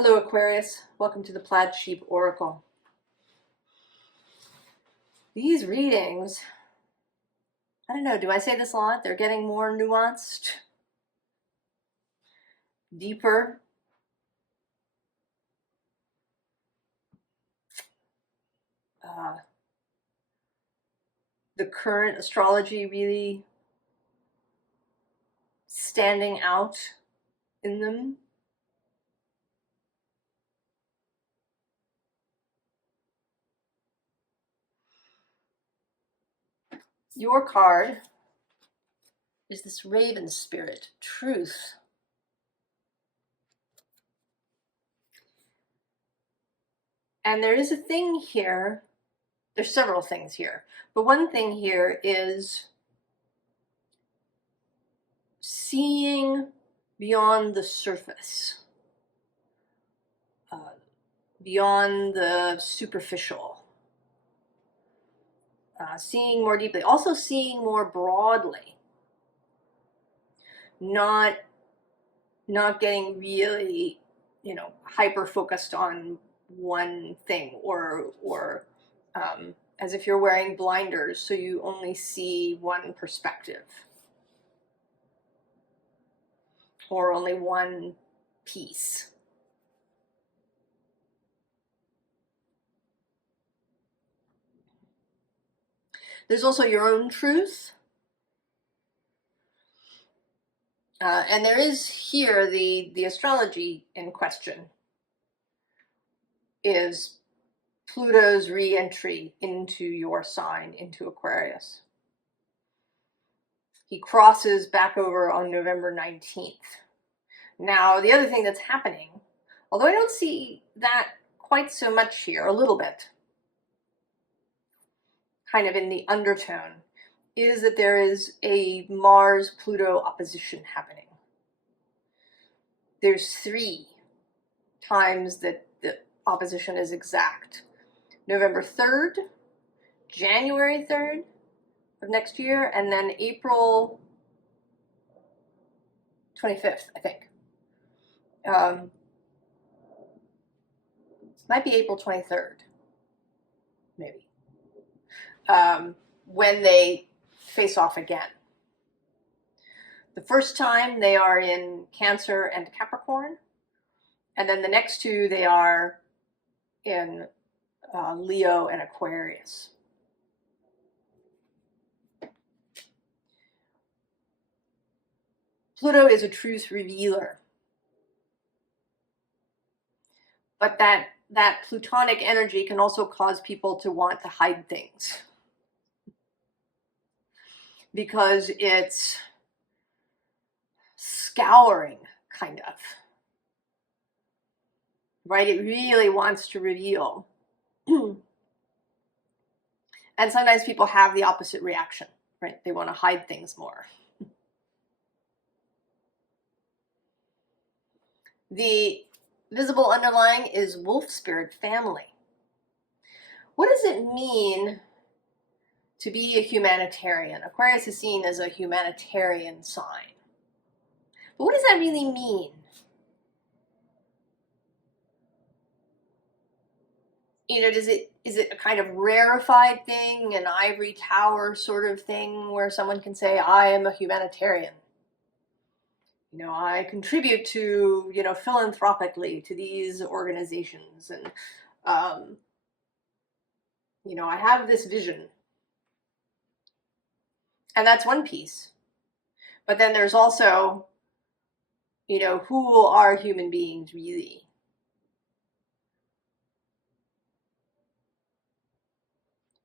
Hello Aquarius, welcome to the Plaid Sheep Oracle. These readings, I don't know, do I say this a lot? They're getting more nuanced, deeper. The current astrology really standing out in them. Your card is this Raven Spirit, Truth. And there is a thing here, there's several things here, but one thing here is seeing beyond the surface, beyond the superficial, seeing more deeply, also seeing more broadly, not getting really, hyper focused on one thing, or as if you're wearing blinders so you only see one perspective or only one piece. There's also your own truth. And there is here the astrology in question is Pluto's re-entry into your sign, into Aquarius. He crosses back over on November 19th. Now, the other thing that's happening, although I don't see that quite so much here, a little bit, kind of in the undertone, is that there is a Mars-Pluto opposition happening. There's 3 times that the opposition is exact. November 3rd, January 3rd of next year, and then April 25th, I think. Might be April 23rd, maybe, when they face off again. The first time they are in Cancer and Capricorn, and then the next 2 they are in Leo and Aquarius. Pluto is a truth revealer, but that Plutonic energy can also cause people to want to hide things because it's scouring, kind of, right? It really wants to reveal. And sometimes people have the opposite reaction, right? They want to hide things more. The visible underlying is wolf spirit family. What does it mean to be a humanitarian? Aquarius is seen as a humanitarian sign. But what does that really mean? Is it a kind of rarefied thing, an ivory tower sort of thing, where someone can say, I am a humanitarian? I contribute to, philanthropically to these organizations, and, I have this vision. And that's one piece. But then there's also, who are human beings really?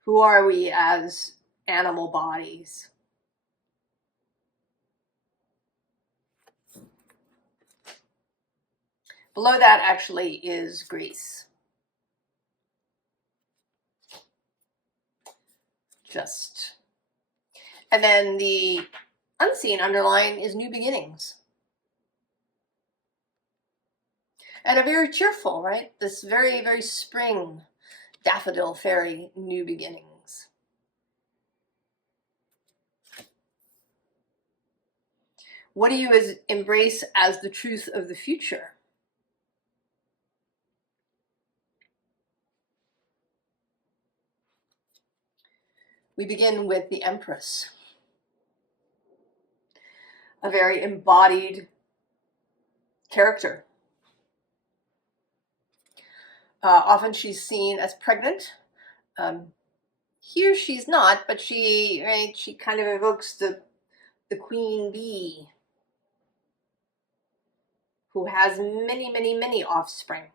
Who are we as animal bodies? Below that actually is Greece. And then the unseen underline is new beginnings. And a very cheerful, right? This very, very spring daffodil fairy, new beginnings. What do you embrace as the truth of the future? We begin with the Empress, a very embodied character. Often she's seen as pregnant. Here she's not, but she kind of evokes the queen bee, who has many, many, many offspring.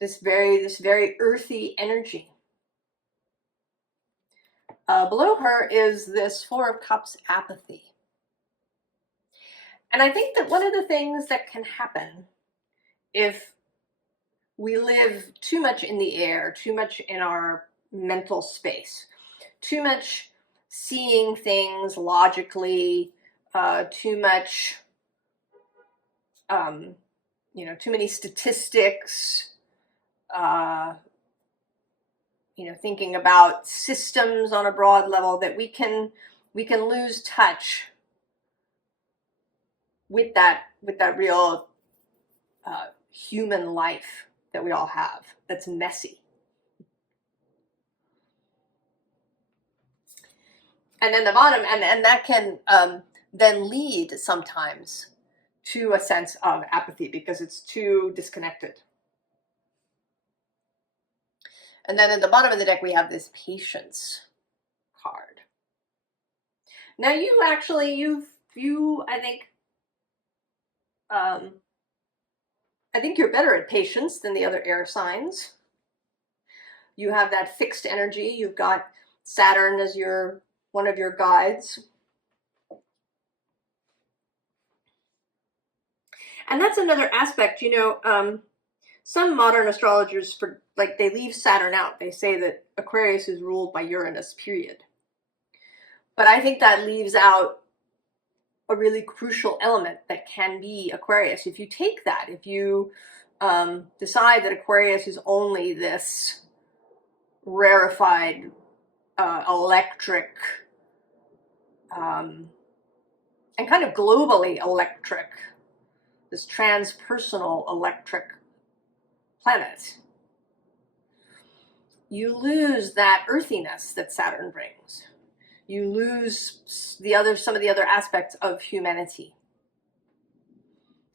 This very earthy energy. Below her is this Four of Cups apathy. And I think that one of the things that can happen if we live too much in the air, too much in our mental space, too much seeing things logically, too much, too many statistics, thinking about systems on a broad level, that we can lose touch with that real human life that we all have, that's messy. And then the bottom, and that can then lead sometimes to a sense of apathy because it's too disconnected. And then at the bottom of the deck, we have this Patience card. Now you I think you're better at patience than the other air signs. You have that fixed energy. You've got Saturn as one of your guides. And that's another aspect, some modern astrologers, they leave Saturn out. They say that Aquarius is ruled by Uranus, period. But I think that leaves out a really crucial element that can be Aquarius. If you take that, if you decide that Aquarius is only this rarefied, electric, and kind of globally electric, this transpersonal electric planet, you lose that earthiness that Saturn brings. You lose some of the other aspects of humanity.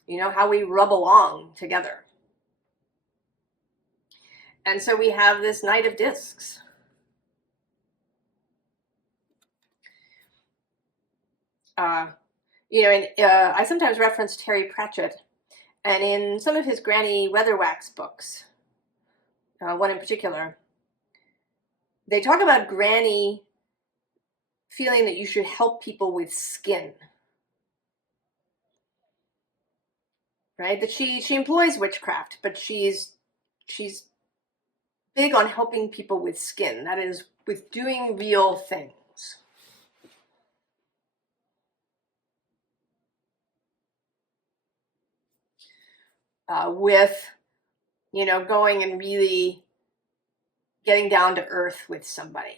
How we rub along together. And so we have this Knight of Discs. I sometimes reference Terry Pratchett, and in some of his Granny Weatherwax books, one in particular, they talk about Granny feeling that you should help people with skin, right? That she employs witchcraft, but she's big on helping people with skin. That is, with doing real things. With, going and really getting down to earth with somebody.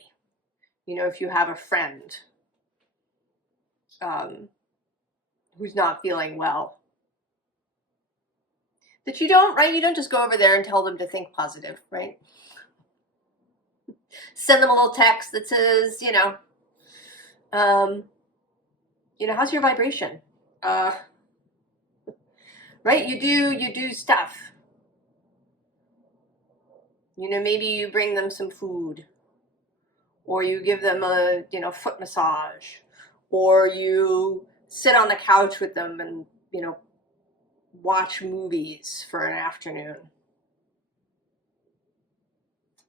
If you have a friend who's not feeling well, that you don't just go over there and tell them to think positive, right? Send them a little text that says, how's your vibration? Right? You do stuff. Maybe you bring them some food, or you give them a, foot massage, or you sit on the couch with them and, watch movies for an afternoon.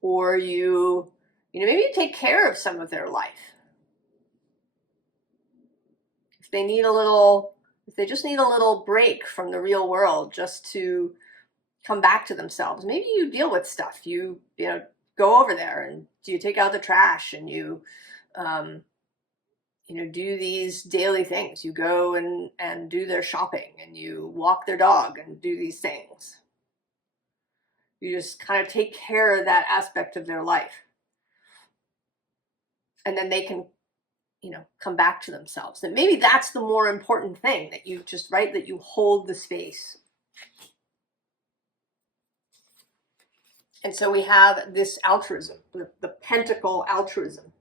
Or maybe you take care of some of their life. If they just need a little break from the real world just to come back to themselves, maybe you deal with stuff. You go over there and you take out the trash and you do these daily things. You go and do their shopping and you walk their dog and do these things. You just kind of take care of that aspect of their life. And then they can, come back to themselves. And maybe that's the more important thing, that you hold the space. And so we have this altruism, the pentacle altruism.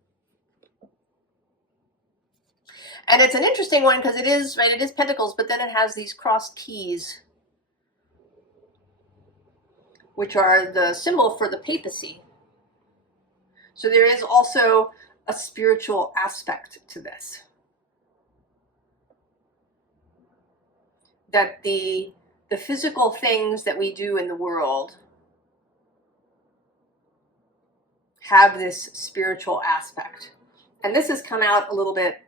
And it's an interesting one because it is, right, it is pentacles, but then it has these crossed keys, which are the symbol for the papacy. So there is also a spiritual aspect to this. That the physical things that we do in the world have this spiritual aspect. And this has come out a little bit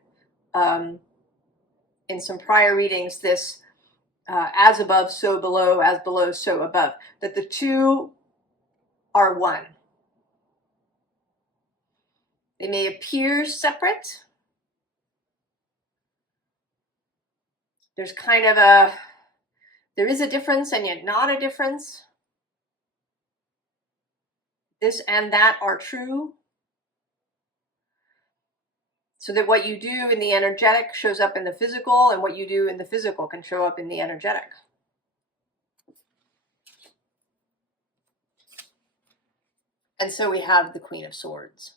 in some prior readings, this as above, so below, as below, so above, that the two are one. They may appear separate. There's kind of there is a difference and yet not a difference. This and that are true. So that what you do in the energetic shows up in the physical, and what you do in the physical can show up in the energetic. And so we have the Queen of Swords.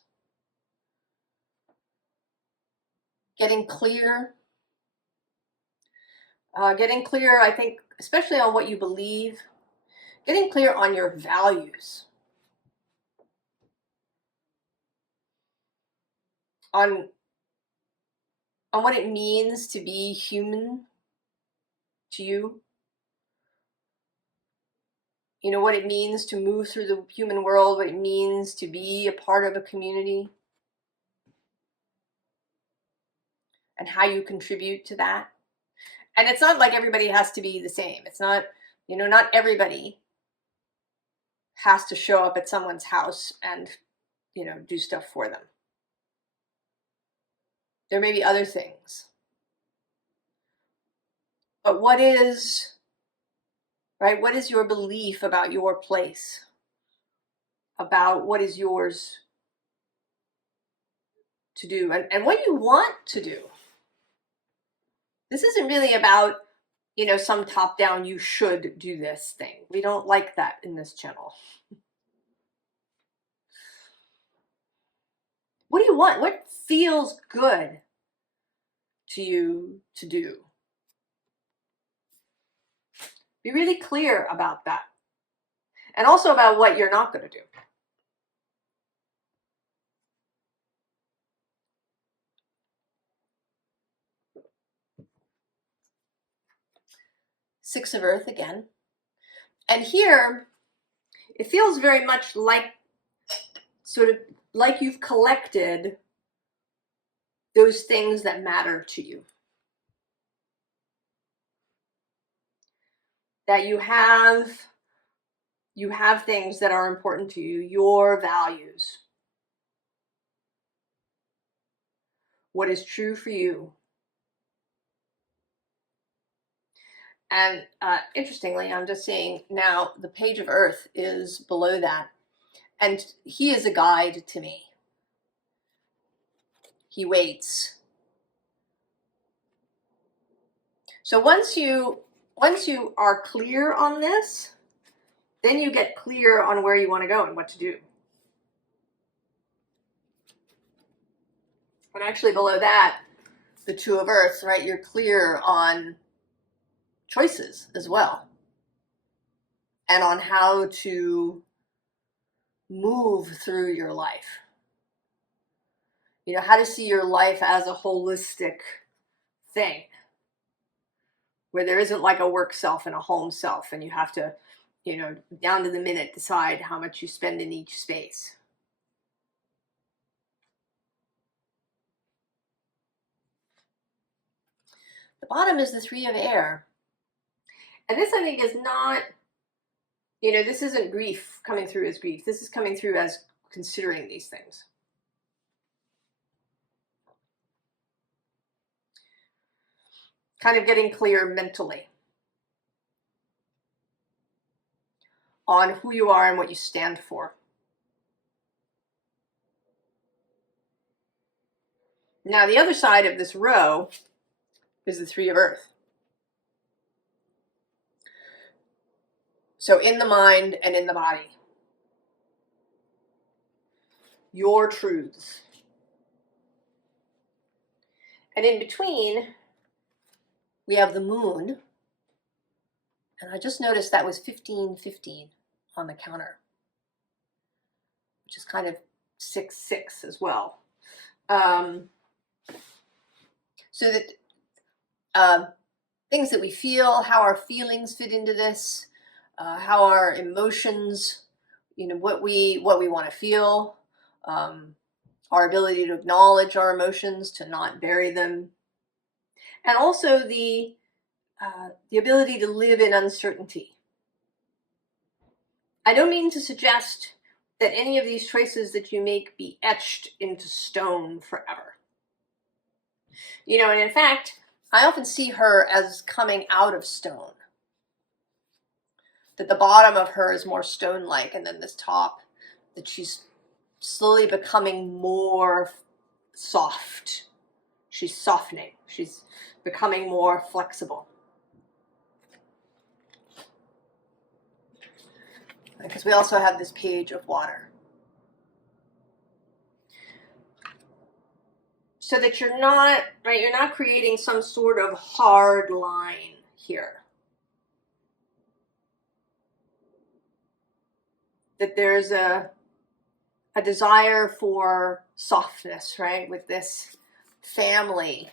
Getting clear. Getting clear, I think, especially on what you believe. Getting clear on your values. On what it means to be human to you. You know, what it means to move through the human world, what it means to be a part of a community, and how you contribute to that. And it's not like everybody has to be the same. It's not, you know, not everybody has to show up at someone's house and, you know, do stuff for them. There may be other things. But what is, right, what is your belief about your place? About what is yours to do and what you want to do? This isn't really about, you know, some top-down, you should do this thing. We don't like that in this channel. What do you want? What feels good to you to do? Be really clear about that. And also about what you're not going to do. Six of Earth again. And here, it feels very much like, sort of like you've collected those things that matter to you. That you have things that are important to you, your values. What is true for you. And interestingly, I'm just seeing now the Page of Earth is below that. And he is a guide to me. He waits. So once you are clear on this, then you get clear on where you want to go and what to do. And actually below that, the Two of Earth, right? You're clear on choices as well. And on how to move through your life. You know, how to see your life as a holistic thing. Where there isn't like a work self and a home self, and you have to, you know, down to the minute decide how much you spend in each space. The bottom is the Three of Air. And this, I think, is not, you know, this isn't grief coming through as grief. This is coming through as considering these things. Kind of getting clear mentally on who you are and what you stand for. Now, the other side of this row is the Three of Earth. So in the mind and in the body. your truths. And in between, we have the moon. And I just noticed that was 1515 on the counter, which is kind of 6-6 as well. So that things that we feel, how our feelings fit into this, how our emotions, what we want to feel, our ability to acknowledge our emotions, to not bury them, and also the ability to live in uncertainty. I don't mean to suggest that any of these choices that you make be etched into stone forever. And in fact, I often see her as coming out of stone. That the bottom of her is more stone-like, and then this top, that she's slowly becoming more soft. She's softening. She's becoming more flexible. Because we also have this page of water. So that you're not creating some sort of hard line here. That there's a desire for softness, right? With this family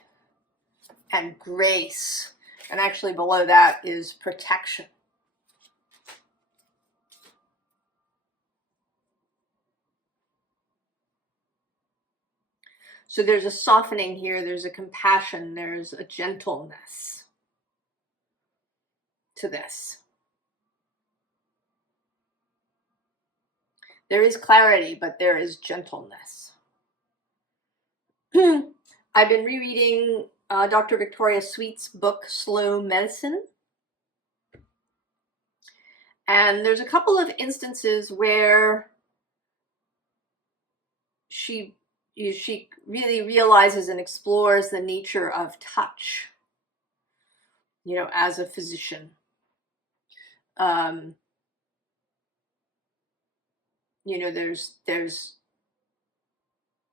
and grace. And actually below that is protection. So there's a softening here, there's a compassion, there's a gentleness to this. There is clarity, but there is gentleness. I've been rereading Dr. Victoria Sweet's book, Slow Medicine. And there's a couple of instances where she really realizes and explores the nature of touch, as a physician. There's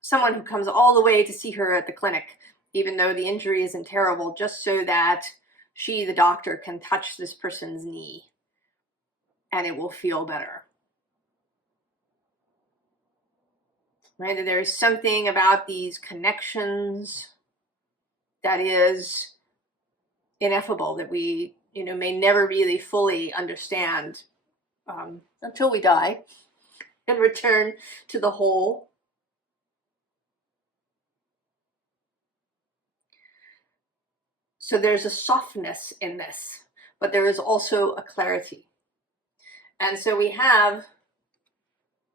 someone who comes all the way to see her at the clinic, even though the injury isn't terrible, just so that she, the doctor, can touch this person's knee and it will feel better. Right? There's something about these connections that is ineffable, that we, may never really fully understand until we die and return to the whole. So there's a softness in this, but there is also a clarity. And so we have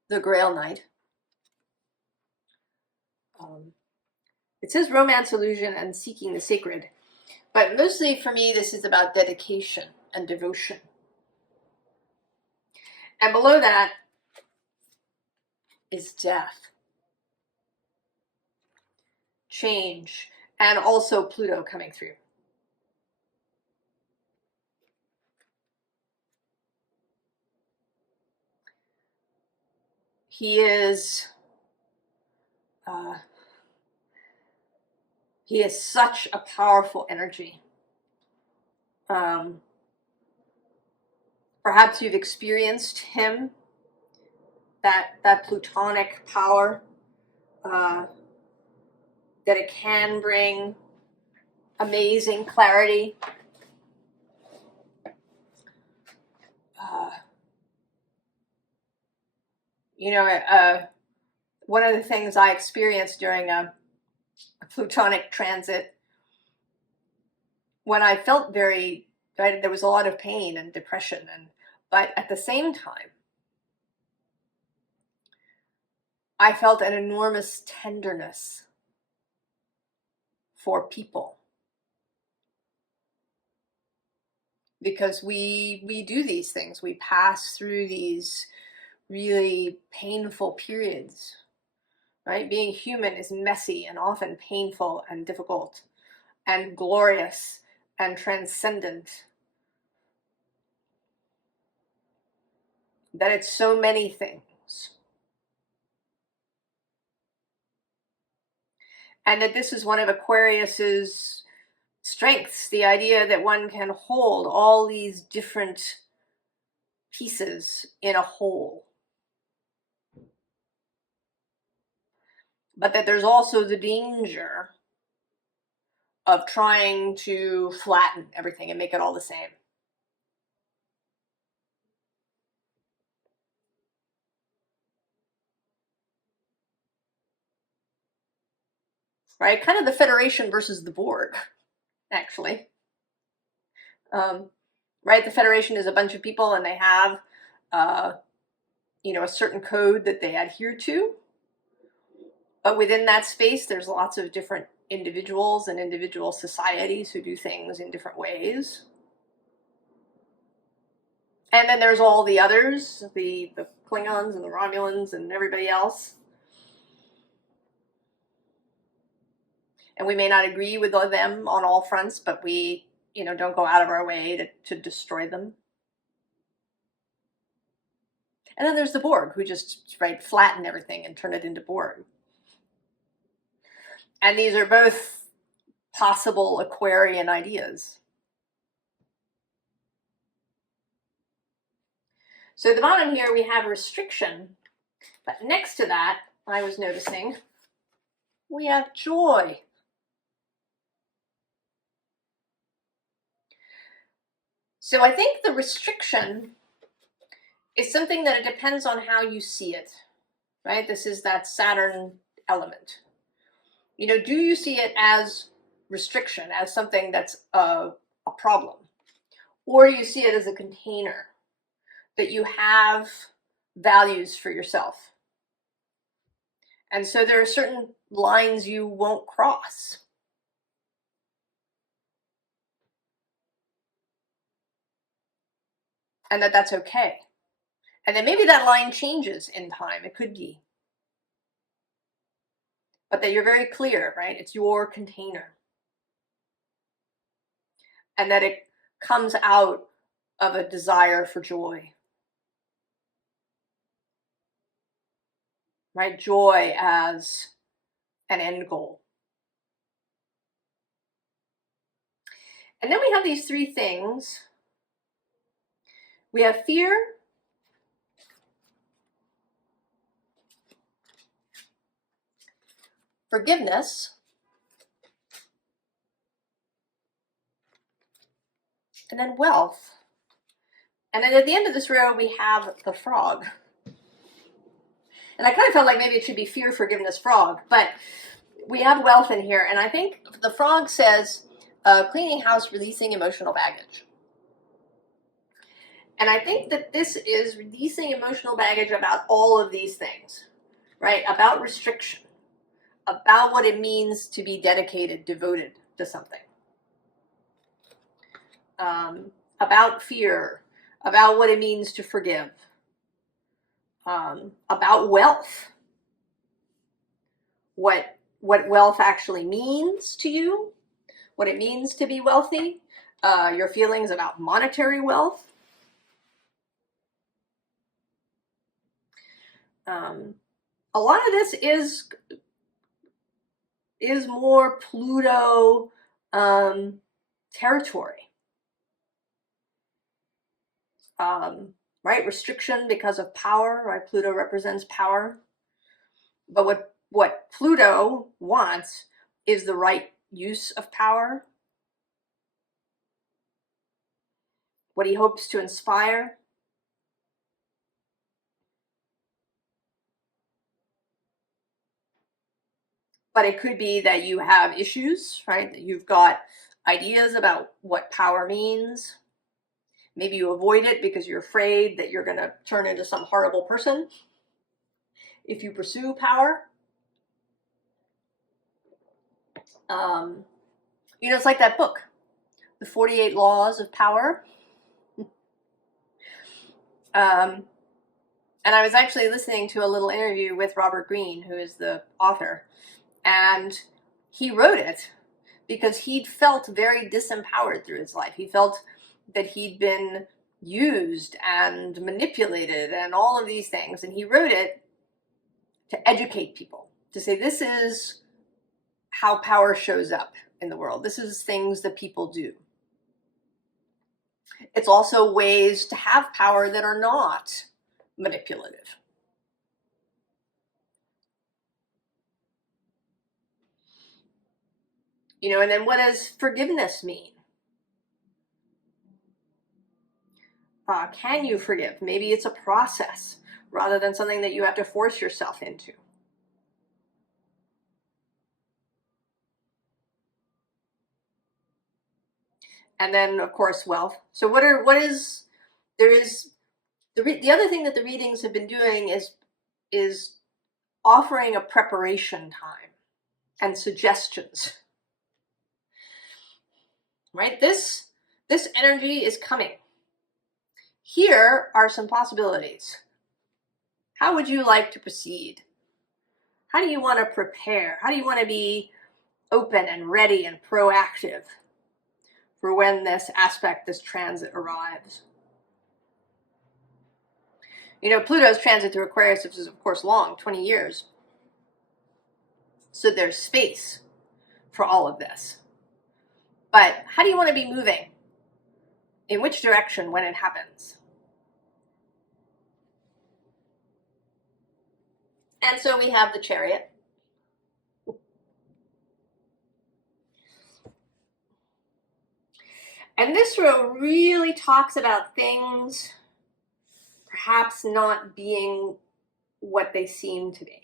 the Grail Knight. It says romance, illusion, and seeking the sacred. But mostly for me, this is about dedication and devotion. And below that is death, change, and also Pluto coming through. He is such a powerful energy. Perhaps you've experienced him, that plutonic power, that it can bring amazing clarity. One of the things I experienced during a plutonic transit, when I felt there was a lot of pain and depression, but at the same time, I felt an enormous tenderness for people. Because we do these things, we pass through these really painful periods, right? Being human is messy and often painful and difficult and glorious and transcendent. That it's so many things. And that this is one of Aquarius's strengths, the idea that one can hold all these different pieces in a whole. But that there's also the danger of trying to flatten everything and make it all the same. Right? Kind of the Federation versus the Borg, actually. Right? The Federation is a bunch of people and they have, a certain code that they adhere to. But within that space, there's lots of different individuals and individual societies who do things in different ways. And then there's all the others, the Klingons and the Romulans and everybody else. And we may not agree with them on all fronts, but we, don't go out of our way to destroy them. And then there's the Borg, who just, flatten everything and turn it into Borg. And these are both possible Aquarian ideas. So at the bottom here, we have restriction. But next to that, I was noticing, we have joy. So I think the restriction is something that it depends on how you see it, right? This is that Saturn element. Do you see it as restriction, as something that's a problem? Or do you see it as a container, that you have values for yourself? And so there are certain lines you won't cross. And that's okay. And then maybe that line changes in time. It could be. But that you're very clear, right? It's your container. And that it comes out of a desire for joy. Right? Joy as an end goal. And then we have these three things. We have fear, forgiveness, and then wealth. And then at the end of this row, we have the frog. And I kind of felt like maybe it should be fear, forgiveness, frog. But we have wealth in here. And I think the frog says, cleaning house, releasing emotional baggage. And I think that this is releasing emotional baggage about all of these things, right? About restriction, about what it means to be dedicated, devoted to something. About fear, about what it means to forgive, about wealth, what wealth actually means to you, what it means to be wealthy, your feelings about monetary wealth. A lot of this is more Pluto territory. Right? Restriction because of power, right? Pluto represents power. But what Pluto wants is the right use of power. What he hopes to inspire. But it could be that you have issues, right? That you've got ideas about what power means. Maybe you avoid it because you're afraid that you're going to turn into some horrible person if you pursue power. It's like that book, The 48 Laws of Power. And I was actually listening to a little interview with Robert Greene, who is the author. And he wrote it because he'd felt very disempowered through his life. He felt that he'd been used and manipulated and all of these things. And he wrote it to educate people, to say this is how power shows up in the world. This is things that people do. It's also ways to have power that are not manipulative. You know, and then what does forgiveness mean? Can you forgive? Maybe it's a process rather than something that you have to force yourself into. And then, of course, wealth. So the other thing that the readings have been doing is offering a preparation time and suggestions. Right? This energy is coming. Here are some possibilities. How would you like to proceed? How do you want to prepare? How do you want to be open and ready and proactive for when this aspect, this transit arrives? You know, Pluto's transit through Aquarius, which is of course long, 20 years. So there's space for all of this. But how do you want to be moving? In which direction when it happens? And so we have the Chariot. And this row really talks about things perhaps not being what they seem to be.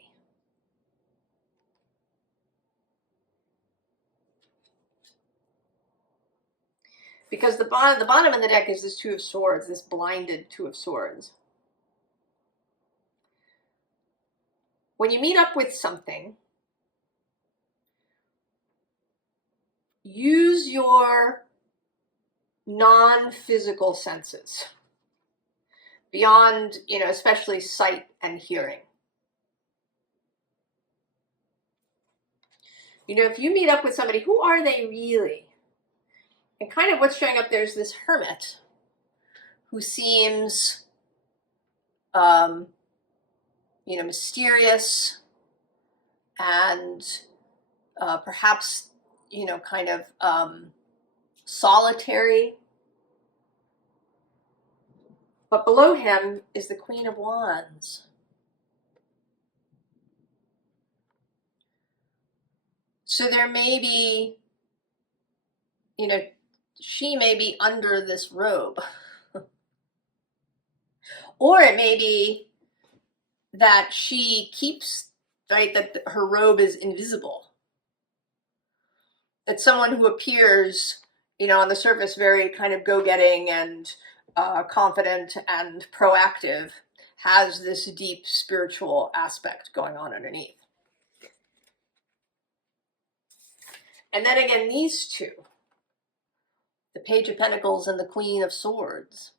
Because the bottom of the deck is this Two of Swords, this blinded Two of Swords. When you meet up with something, use your non-physical senses beyond, you know, especially sight and hearing. You know, if you meet up with somebody, who are they really? And kind of what's showing up, there's this hermit who seems, you know, mysterious and perhaps, you know, kind of solitary. But below him is the Queen of Wands. So there may be, you know, she may be under this robe. Or it may be that she keeps, right, that her robe is invisible. That someone who appears, you know, on the surface very kind of go-getting and confident and proactive has this deep spiritual aspect going on underneath. And then again, these two, the Page of Pentacles and the Queen of Swords.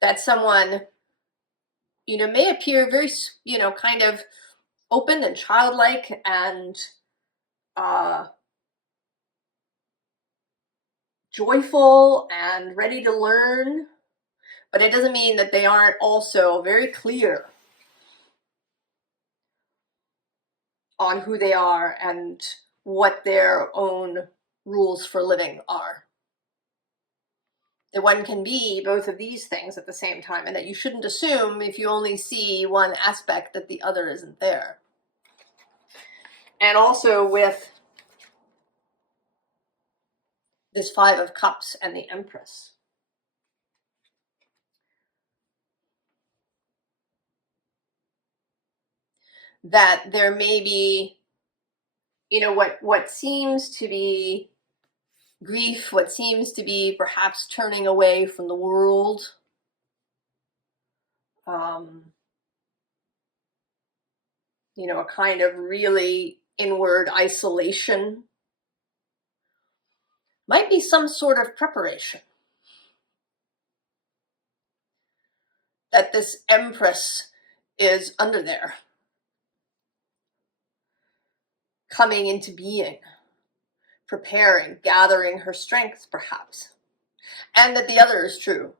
That someone, you know, may appear very, you know, kind of open and childlike and joyful and ready to learn, but it doesn't mean that they aren't also very clear on who they are and what their own rules for living are. That one can be both of these things at the same time, and that you shouldn't assume if you only see one aspect that the other isn't there. And also with this Five of Cups and the Empress. That there may be, you know, what seems to be grief, what seems to be perhaps turning away from the world, you know, a kind of really inward isolation, might be some sort of preparation. That this Empress is under there, coming into being, preparing, gathering her strength perhaps. And that the other is true,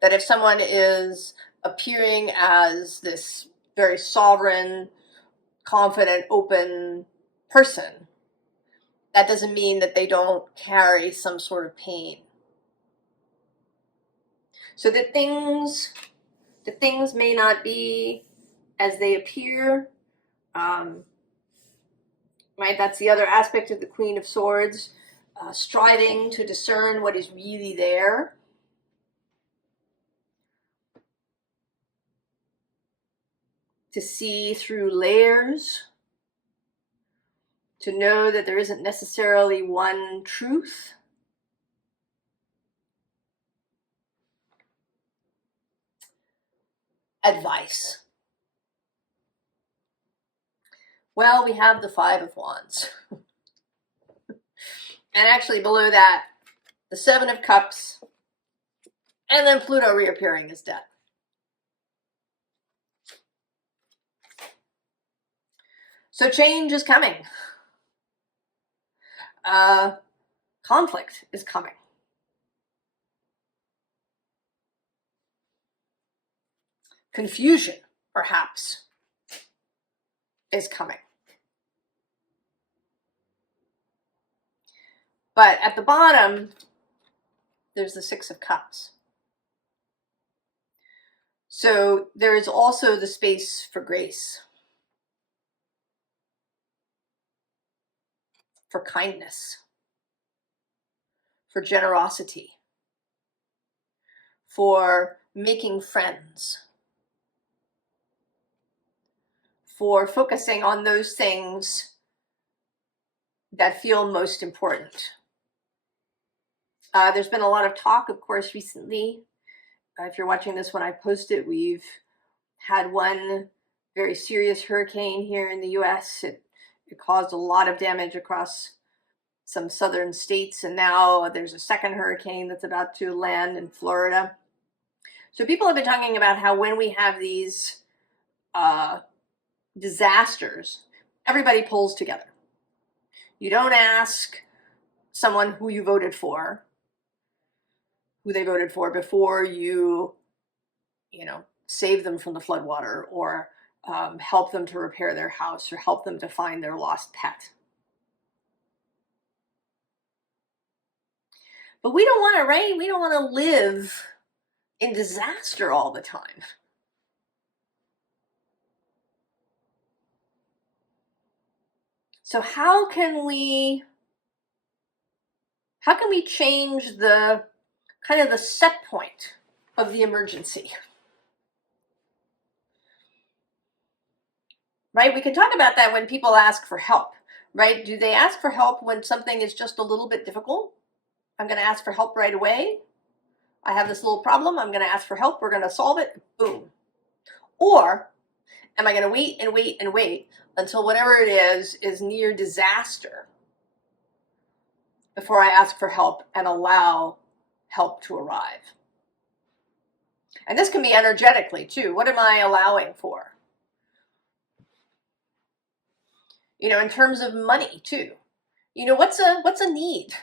that if someone is appearing as this very sovereign, confident, open person, that doesn't mean that they don't carry some sort of pain. So that things may not be as they appear. Right, that's the other aspect of the Queen of Swords, striving to discern what is really there. To see through layers, to know that there isn't necessarily one truth. Advice. Well, we have the Five of Wands. And actually below that, the Seven of Cups, and then Pluto reappearing as Death. So change is coming. Conflict is coming. Confusion, perhaps, is coming. But at the bottom, there's the Six of Cups. So there is also the space for grace, for kindness, for generosity, for making friends, for focusing on those things that feel most important. There's been a lot of talk, of course, recently. If you're watching this when I post it, we've had one very serious hurricane here in the US. It caused a lot of damage across some southern states, and now there's a second hurricane that's about to land in Florida. So people have been talking about how when we have these disasters, everybody pulls together. You don't ask someone who you voted for, who they voted for, before you save them from the floodwater, or help them to repair their house, or help them to find their lost pet. But we don't want to, right? We don't want to live in disaster all the time. So how can we change the kind of the set point of the emergency? Right? We can talk about that when people ask for help, right? Do they ask for help when something is just a little bit difficult? I'm going to ask for help right away. I have this little problem. I'm going to ask for help. We're going to solve it. Boom. Or am I going to wait and wait and wait until whatever it is near disaster before I ask for help and allow help to arrive? And this can be energetically too. What am I allowing for? In terms of money too. What's a need?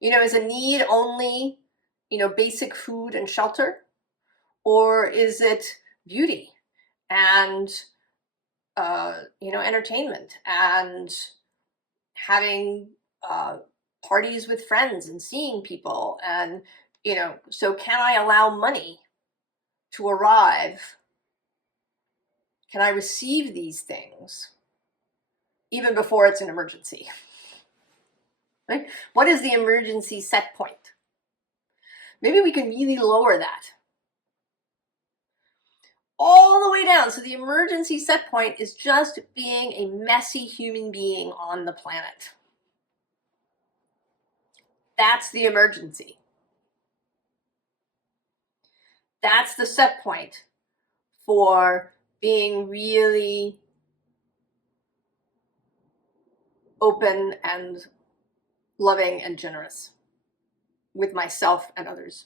Is a need only, basic food and shelter? Or is it beauty and, entertainment and having parties with friends and seeing people? And, so can I allow money to arrive? Can I receive these things even before it's an emergency? Right? What is the emergency set point? Maybe we can really lower that all the way down. So the emergency set point is just being a messy human being on the planet. That's the emergency. That's the set point for being really open and loving and generous with myself and others.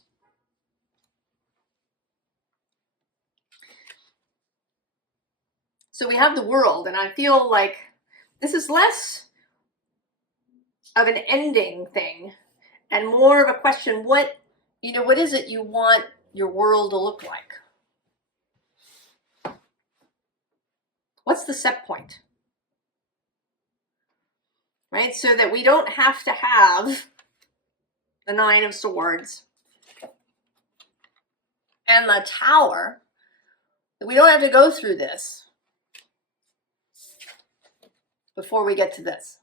So we have the world, and I feel like this is less of an ending thing and more of a question. What is it you want your world to look like? What's the set point? Right? So that we don't have to have the Nine of Swords and the Tower. We don't have to go through this before we get to this.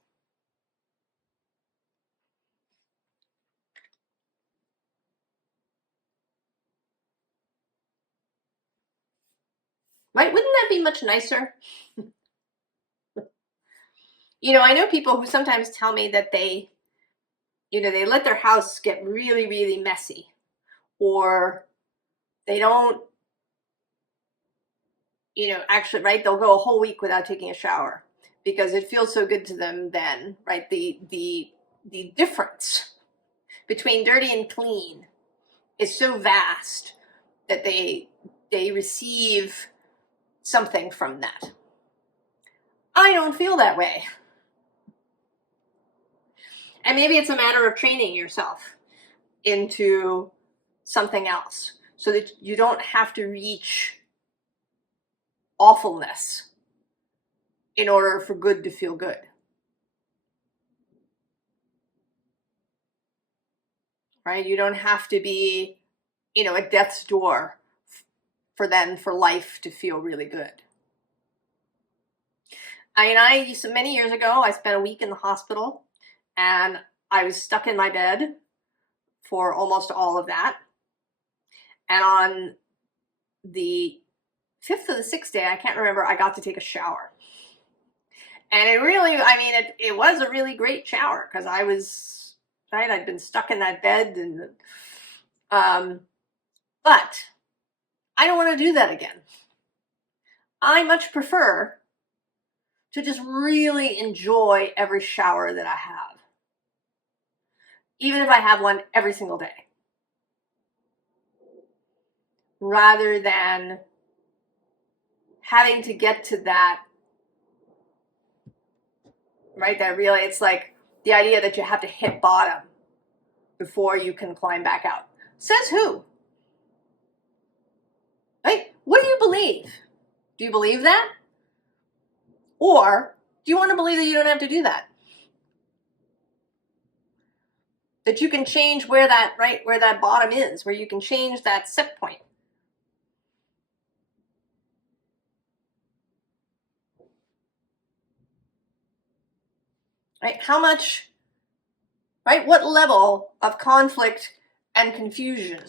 Right? Wouldn't that be much nicer? You know, I know people who sometimes tell me that they let their house get really, really messy, or they don't, actually, right? They'll go a whole week without taking a shower because it feels so good to them then, right? The difference between dirty and clean is so vast that they receive something from that. I don't feel that way. And maybe it's a matter of training yourself into something else so that you don't have to reach awfulness in order for good to feel good. Right? You don't have to be, at death's door for life to feel really good. Many years ago, I spent a week in the hospital and I was stuck in my bed for almost all of that. And on the 5th or the 6th day, I can't remember, I got to take a shower. And it really, it was a really great shower because I was, right, I'd been stuck in that bed. But I don't want to do that again. I much prefer to just really enjoy every shower that I have, even if I have one every single day, rather than having to get to that, right? That really, it's like the idea that you have to hit bottom before you can climb back out. Says who? Right? What do you believe? Do you believe that? Or do you want to believe that you don't have to do that? That you can change where that bottom is, where you can change that set point. Right? How much, right? What level of conflict and confusion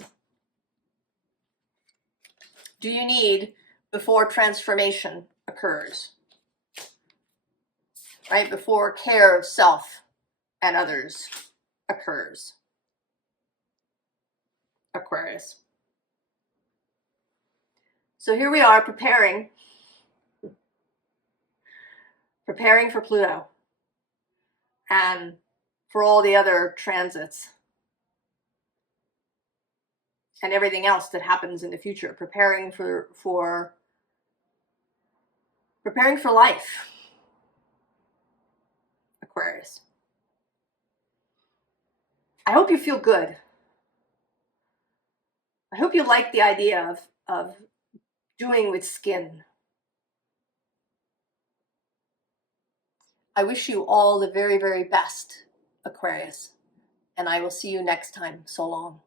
do you need before transformation occurs? Right? Before care of self and others occurs. Aquarius. So here we are preparing for Pluto and for all the other transits and everything else that happens in the future, preparing for life. Aquarius. I hope you feel good. I hope you like the idea of doing with skin. I wish you all the very, very best, Aquarius, and I will see you next time. So long.